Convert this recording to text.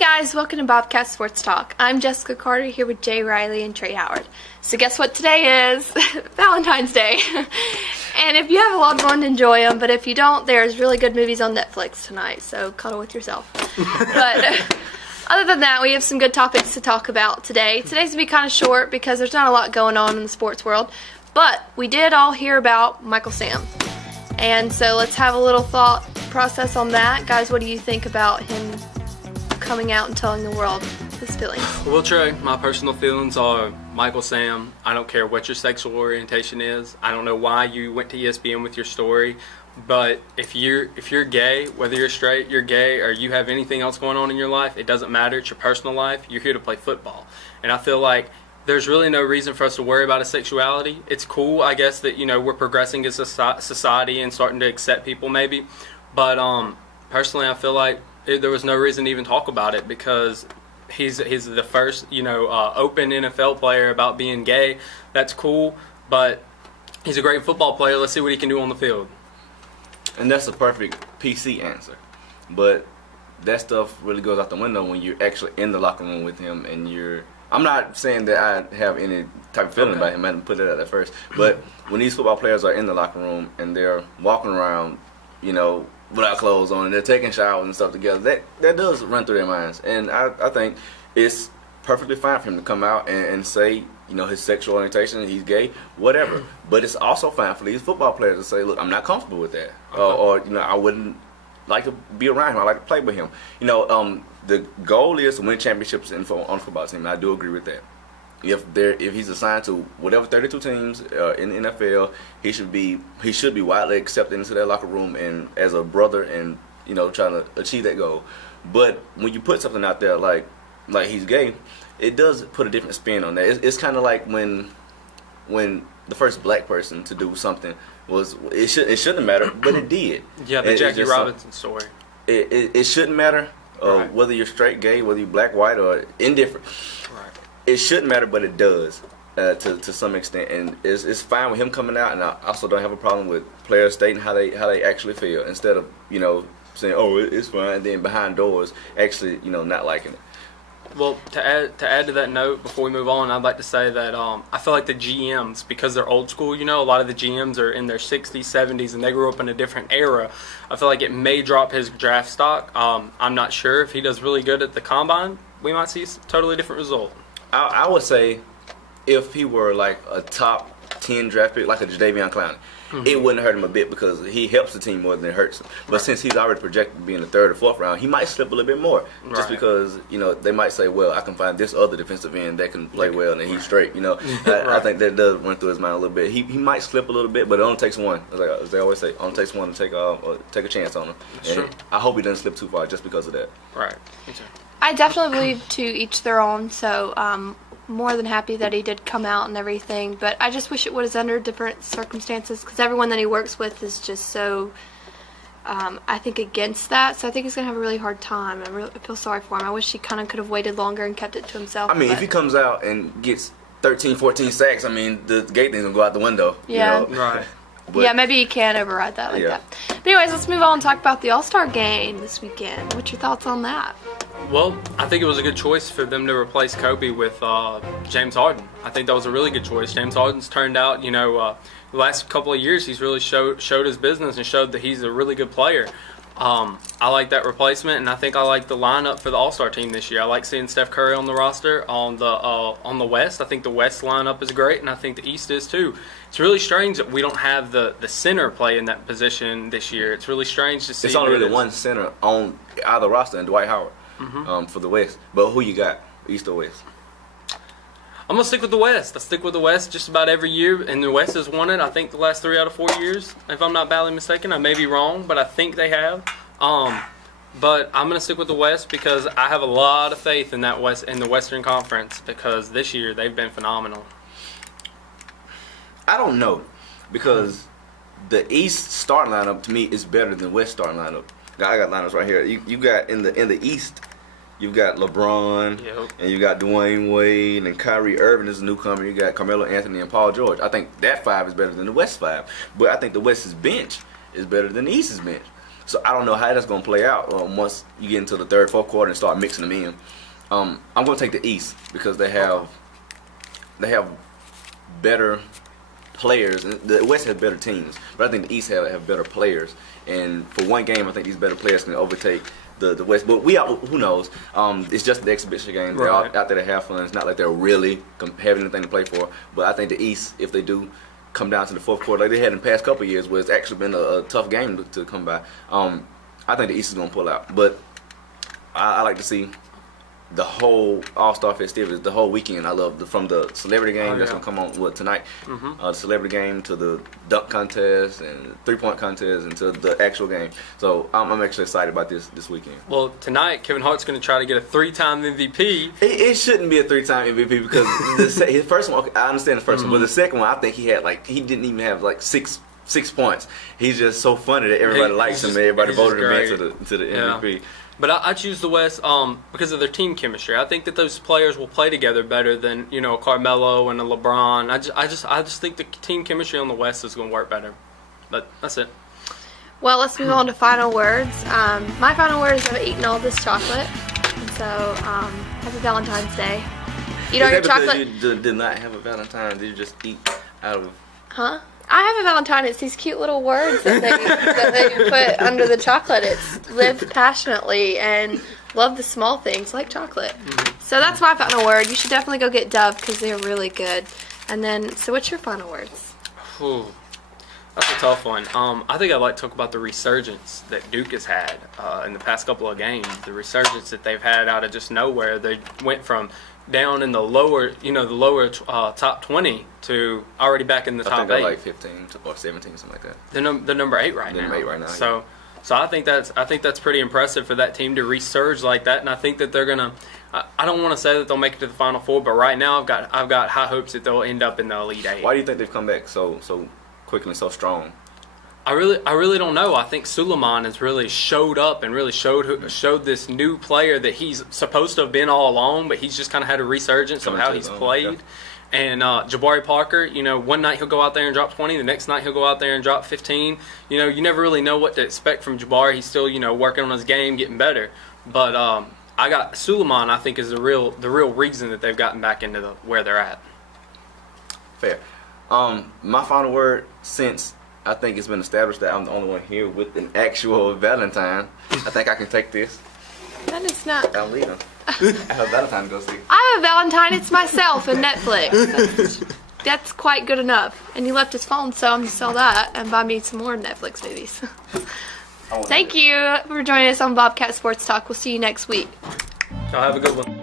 guys, welcome to Bobcat Sports Talk. I'm Jessica Carter here with Jay Riley and Trey Howard. So guess what today is? Valentine's Day. And if you have a loved one, enjoy them. But if you don't, there's really good movies on Netflix tonight, so cuddle with yourself. But other than that, we have some good topics to talk about today. Today's going to be kind of short because there's not a lot going on in the sports world. But we did all hear about Michael Sam. And so let's have a little thought process on that. Guys, what do you think about him coming out and telling the world his feelings? Well, Trey, my personal feelings are Michael Sam. I don't care what your sexual orientation is. I don't know why you went to ESPN with your story, but if you're gay, whether you're straight, you're gay, or you have anything else going on in your life, it doesn't matter. It's your personal life. You're here to play football. And I feel like there's really no reason for us to worry about his sexuality. It's cool, I guess, that we're progressing as a society and starting to accept people maybe. But personally, I feel like there was no reason to even talk about it because he's the first open NFL player about being gay. That's cool, but he's a great football player. Let's see what he can do on the field. And that's a perfect PC answer, but that stuff really goes out the window when you're actually in the locker room with him and you're. I'm not saying that I have any type of feeling about him. I hadn't put it out there first, but when these football players are in the locker room and they're walking around, without clothes on, and they're taking showers and stuff together, that does run through their minds. And I think it's perfectly fine for him to come out and say, his sexual orientation, he's gay, whatever. But it's also fine for these football players to say, look, I'm not comfortable with that. Or I wouldn't like to be around him. I like to play with him. The goal is to win championships on the football team, and I do agree with that. If he's assigned to whatever 32 teams in the NFL, he should be widely accepted into that locker room and as a brother and trying to achieve that goal. But when you put something out there like he's gay, it does put a different spin on that. It's kind of like when the first black person to do something was it shouldn't matter, but it did. Yeah, the Jackie Robinson story. It shouldn't matter right. Whether you're straight, gay, whether you're black, white, or indifferent. Right. It shouldn't matter, but it does to some extent, and it's fine with him coming out. And I also don't have a problem with players stating how they actually feel instead of saying, oh, it's fine, and then behind doors actually not liking it. Well, to add to that note, before we move on, I'd like to say that I feel like the GMs, because they're old school, a lot of the GMs are in their 60s, 70s, and they grew up in a different era. I feel like it may drop his draft stock. I'm not sure if he does really good at the combine. We might see a totally different result. I would say if he were like a top 10 draft pick, like a Jadeveon Clowney, it wouldn't hurt him a bit because he helps the team more than it hurts him. But since he's already projected to be in the third or fourth round, he might slip a little bit more just because, they might say, well, I can find this other defensive end that can play well and he's straight, I think that does run through his mind a little bit. He might slip a little bit, but it only takes one. As they always say, it only takes one to take a chance on him. And I hope he doesn't slip too far just because of that. Right. I definitely believe to each their own, so more than happy that he did come out and everything, but I just wish it was under different circumstances because everyone that he works with is just so, I think, against that, so I think he's going to have a really hard time. I feel sorry for him. I wish he kind of could have waited longer and kept it to himself. If he comes out and gets 13, 14 sacks, the gate thing's going to go out the window. Yeah. Right. But, yeah, maybe you can override that like that. But anyways, let's move on and talk about the All-Star game this weekend. What's your thoughts on that? Well, I think it was a good choice for them to replace Kobe with James Harden. I think that was a really good choice. James Harden's turned out, the last couple of years he's really showed his business and showed that he's a really good player. I like that replacement, and I think I like the lineup for the All-Star team this year. I like seeing Steph Curry on the roster on the West. I think the West lineup is great, and I think the East is too. It's really strange that we don't have the center play in that position this year. It's really strange to see. It's only really one center on either roster, and Dwight Howard. For the West. But who you got, East or West? I'm going to stick with the West. I stick with the West just about every year, and the West has won it, I think, the last 3 out of 4 years. If I'm not badly mistaken, I may be wrong, but I think they have. But I'm going to stick with the West because I have a lot of faith in that West, in the Western Conference, because this year they've been phenomenal. I don't know, because the East starting lineup to me is better than the West starting lineup. I got lineups right here. You got in the East. You've got LeBron, and you got Dwayne Wade, and Kyrie Irving is a newcomer. You got Carmelo Anthony and Paul George. I think that 5 is better than the West 5. But I think the West's bench is better than the East's bench. So I don't know how that's going to play out once you get into the third, fourth quarter and start mixing them in. I'm going to take the East because they have better players. The West has better teams, but I think the East have better players. And for one game, I think these better players can overtake the West. But who knows? It's just the exhibition game. They're Right. out there to have fun. It's not like they're really having anything to play for. But I think the East, if they do come down to the fourth quarter, like they had in the past couple of years, where it's actually been a tough game to come by, I think the East is going to pull out. But I like to see the whole All-Star festivities, the whole weekend. I love from the celebrity game that's going to come on tonight, the celebrity game to the dunk contest and three-point contest and to the actual game. So I'm actually excited about this weekend. Well, tonight Kevin Hart's going to try to get a 3-time MVP. It shouldn't be a 3-time MVP because his first one. Okay, I understand the first one, but the second one, I think he didn't even have like six points. He's just so funny that everybody likes him and everybody voted him into the MVP. But I choose the West because of their team chemistry. I think that those players will play together better than a Carmelo and a LeBron. I just think the team chemistry on the West is going to work better. But that's it. Well, let's move on to final words. My final word is I've eaten all this chocolate. And so, happy Valentine's Day. Eat all your chocolate. You did not have a Valentine. Did you just eat out of? Huh? I have a Valentine. It's these cute little words that they put under the chocolate. It's live passionately and love the small things like chocolate. So that's my final word. You should definitely go get Dove because they're really good. And then, so what's your final words? Ooh, that's a tough one. I think I'd like to talk about the resurgence that Duke has had in the past couple of games. The resurgence that they've had out of just nowhere. They went from down in the lower top 20 to already back in the top 8. I think they're like 15 or 17, something like that. They're number 8 right now. Number 8 right now. So I think that's pretty impressive for that team to resurge like that, and I think that they're gonna. I don't want to say that they'll make it to the Final Four, but right now I've got high hopes that they'll end up in the Elite 8. Why do you think they've come back so quickly and so strong? I really don't know. I think Suleiman has really showed up and really showed this new player that he's supposed to have been all along, but he's just kind of had a resurgence of how he's played. Yeah. And Jabari Parker, one night he'll go out there and drop 20, the next night he'll go out there and drop 15. You never really know what to expect from Jabari. He's still working on his game, getting better. But I got Suleiman. I think is the real reason that they've gotten back into where they're at. Fair. My final word, since I think it's been established that I'm the only one here with an actual Valentine, I think I can take this. That is not. I'm leaving. I have a Valentine to go see. I have a Valentine. It's myself and Netflix. That's quite good enough. And he left his phone, so I'm going to sell that and buy me some more Netflix movies. Thank you for joining us on Bobcat Sports Talk. We'll see you next week. Y'all have a good one.